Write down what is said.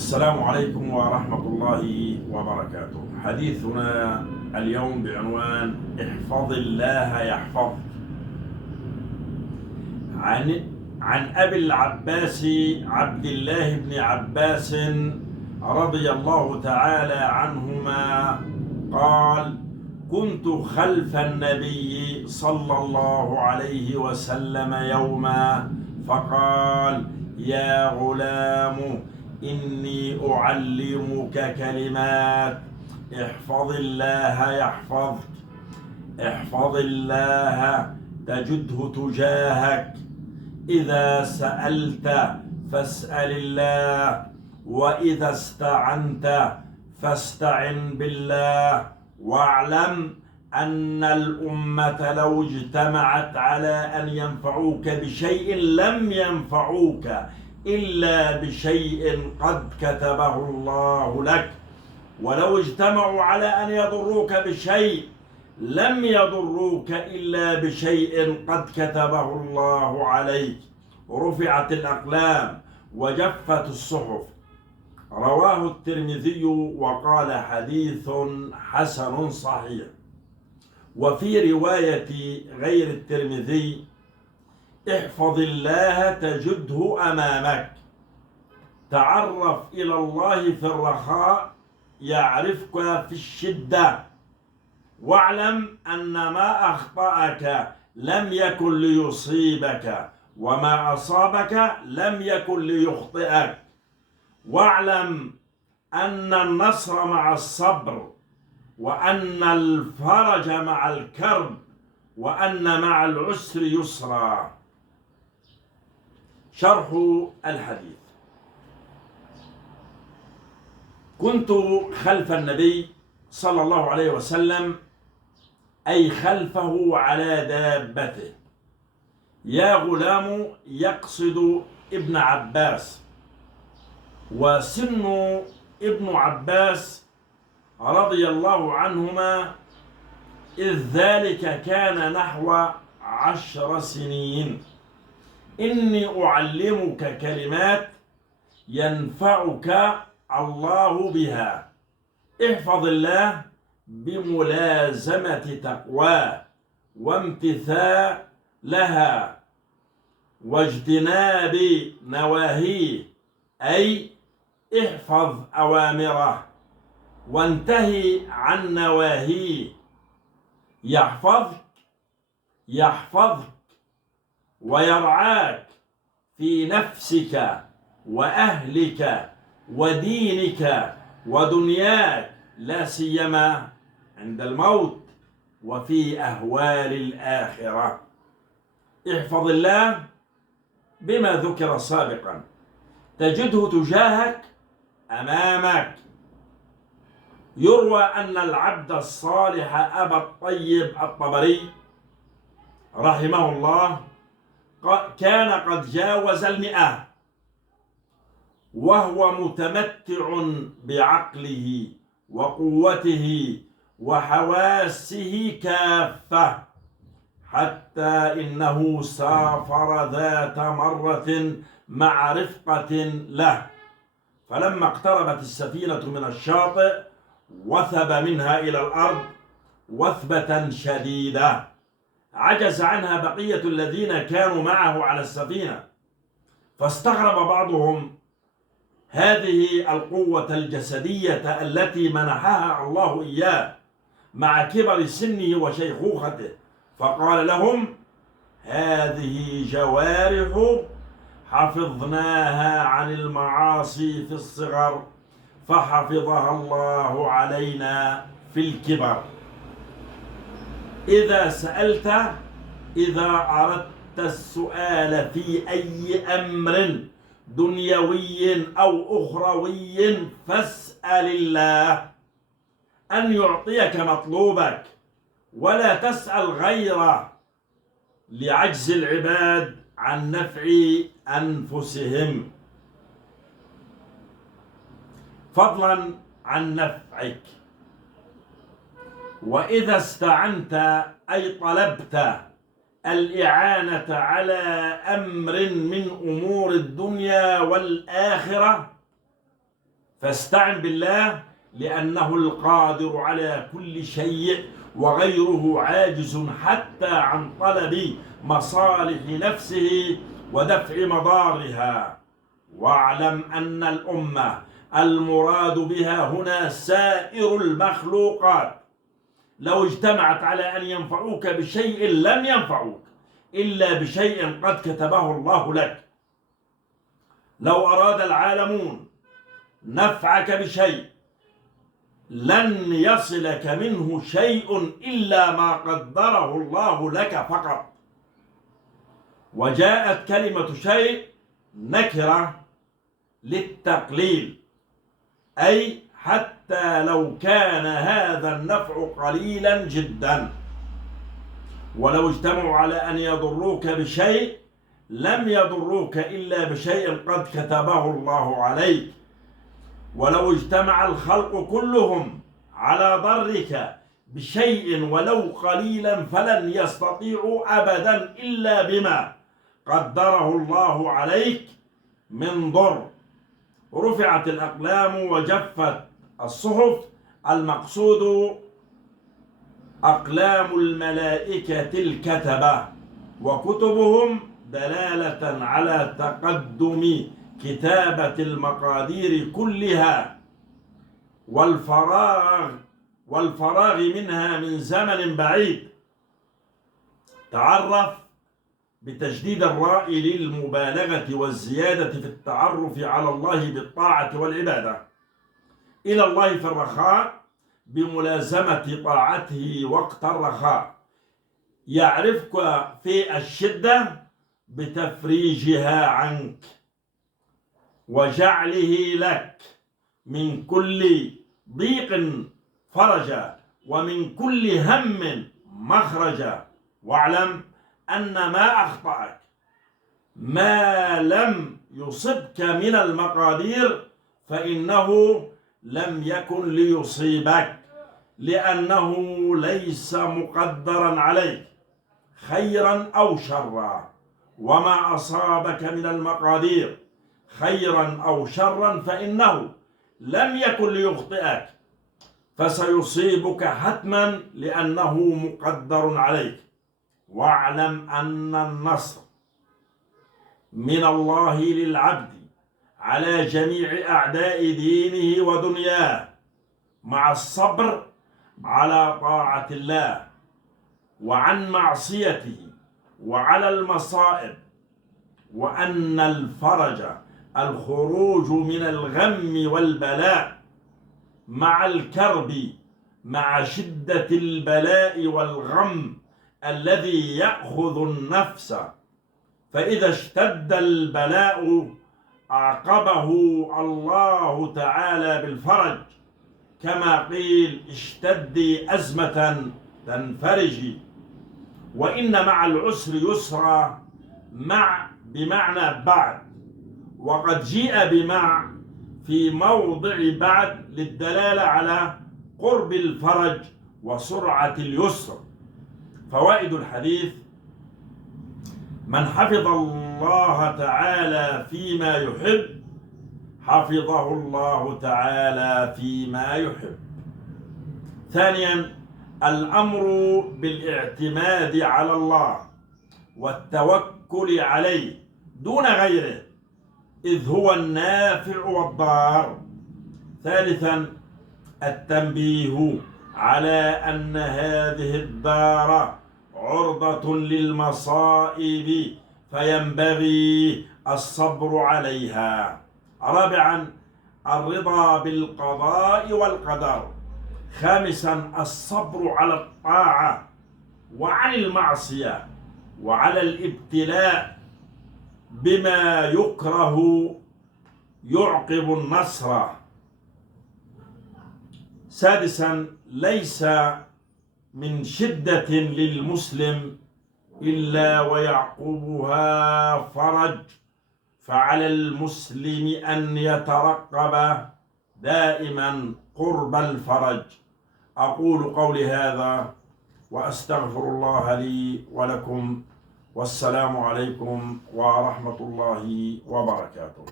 السلام عليكم ورحمة الله وبركاته. حديثنا اليوم بعنوان احفظ الله يحفظك. عن أبي العباس عبد الله بن عباس رضي الله تعالى عنهما قال: كنت خلف النبي صلى الله عليه وسلم يوما فقال: يا غلام، إني أعلمك كلمات، احفظ الله يحفظك، احفظ الله تجده تجاهك، إذا سألت فاسأل الله، وإذا استعنت فاستعن بالله، واعلم أن الأمة لو اجتمعت على أن ينفعوك بشيء لم ينفعوك إلا بشيء قد كتبه الله لك، ولو اجتمعوا على أن يضروك بشيء لم يضروك إلا بشيء قد كتبه الله عليك. رفعت الأقلام وجفت الصحف. رواه الترمذي وقال: حديث حسن صحيح. وفي رواية غير الترمذي: احفظ الله تجده أمامك، تعرف إلى الله في الرخاء يعرفك في الشدة، واعلم أن ما أخطأك لم يكن ليصيبك، وما أصابك لم يكن ليخطئك، واعلم أن النصر مع الصبر، وأن الفرج مع الكرب، وأن مع العسر يسرا. شرح الحديث: كنت خلف النبي صلى الله عليه وسلم، أي خلفه على دابته. يا غلام يقصد ابن عباس، وسن ابن عباس رضي الله عنهما إذ ذلك كان نحو 10 سنين. إني أعلمك كلمات ينفعك الله بها، احفظ الله بملازمة تقواه وامتثالها واجتناب نواهيه، أي احفظ أوامره وانتهي عن نواهيه. يحفظك ويرعاك في نفسك وأهلك ودينك ودنياك، لا سيما عند الموت وفي أهوال الآخرة. احفظ الله بما ذكر سابقا، تجده تجاهك أمامك. يروى أن العبد الصالح أبا الطيب الطبري رحمه الله كان قد جاوز 100، وهو متمتع بعقله وقوته وحواسه كافة، حتى إنه سافر ذات مرة مع رفقة له، فلما اقتربت السفينة من الشاطئ وثب منها إلى الأرض وثبة شديدة، عجز عنها بقية الذين كانوا معه على السفينة، فاستغرب بعضهم هذه القوة الجسدية التي منحها الله إياه مع كبر سنه وشيخوخته، فقال لهم: هذه جوارح حفظناها عن المعاصي في الصغر، فحفظها الله علينا في الكبر. إذا سألت، إذا أردت السؤال في أي أمر دنيوي أو أخروي فاسأل الله أن يعطيك مطلوبك، ولا تسأل غيره لعجز العباد عن نفع أنفسهم، فضلا عن نفعك. وإذا استعنت، أي طلبت الإعانة على أمر من أمور الدنيا والآخرة، فاستعن بالله لأنه القادر على كل شيء، وغيره عاجز حتى عن طلب مصالح نفسه ودفع مضارها. واعلم أن الأمة المراد بها هنا سائر المخلوقات لو اجتمعت على أن ينفعوك بشيء لم ينفعوك إلا بشيء قد كتبه الله لك. لو أراد العالمون نفعك بشيء لن يصلك منه شيء إلا ما قدره الله لك فقط. وجاءت كلمة شيء نكرة للتقليل، أي حتى لو كان هذا النفع قليلا جدا. ولو اجتمعوا على أن يضروك بشيء لم يضروك إلا بشيء قد كتبه الله عليك. ولو اجتمع الخلق كلهم على ضرك بشيء ولو قليلا فلن يستطيعوا أبدا إلا بما قدره الله عليك من ضر. رفعت الأقلام وجفت الصحف، المقصود أقلام الملائكة الكتبة، وكتبهم دلالة على تقدم كتابة المقادير كلها والفراغ منها من زمن بعيد. تعرف بتجديد الراء للمبالغة والزيادة في التعرف على الله بالطاعة والعبادة، إلى الله في الرخاء بملازمة طاعته وقت الرخاء، يعرفك في الشدة بتفريجها عنك وجعله لك من كل ضيق فرجا ومن كل هم مخرجا. واعلم أن ما أخطأك ما لم يصبك من المقادير فإنه لم يكن ليصيبك، لأنه ليس مقدرا عليك خيرا أو شرا. وما أصابك من المقادير خيرا أو شرا فإنه لم يكن ليخطئك، فسيصيبك حتما لأنه مقدر عليك. واعلم أن النصر من الله للعبد على جميع أعداء دينه ودنياه مع الصبر على طاعة الله وعن معصيته وعلى المصائب، وأن الفرج الخروج من الغم والبلاء مع الكرب مع شدة البلاء والغم الذي يأخذ النفس، فإذا اشتد البلاء أعقبه الله تعالى بالفرج، كما قيل اشتدي أزمة تنفرجي. وإن مع العسر يسرا، مع بمعنى بعد، وقد جيء بمع في موضع بعد للدلالة على قرب الفرج وسرعة اليسر. فوائد الحديث: من حفظ الله تعالى فيما يحب حفظه الله تعالى فيما يحب. ثانيا، الأمر بالاعتماد على الله والتوكل عليه دون غيره، إذ هو النافع والضار. ثالثا، التنبيه على أن هذه الدار عرضة للمصائب فينبغي الصبر عليها. رابعا، الرضا بالقضاء والقدر. خامسا، الصبر على الطاعة وعن المعصية وعلى الابتلاء بما يكره يعقب النصر. سادسا، ليس من شدة للمسلم إلا ويعقبها فرج، فعلى المسلم أن يترقب دائما قرب الفرج. أقول قولي هذا وأستغفر الله لي ولكم، والسلام عليكم ورحمة الله وبركاته.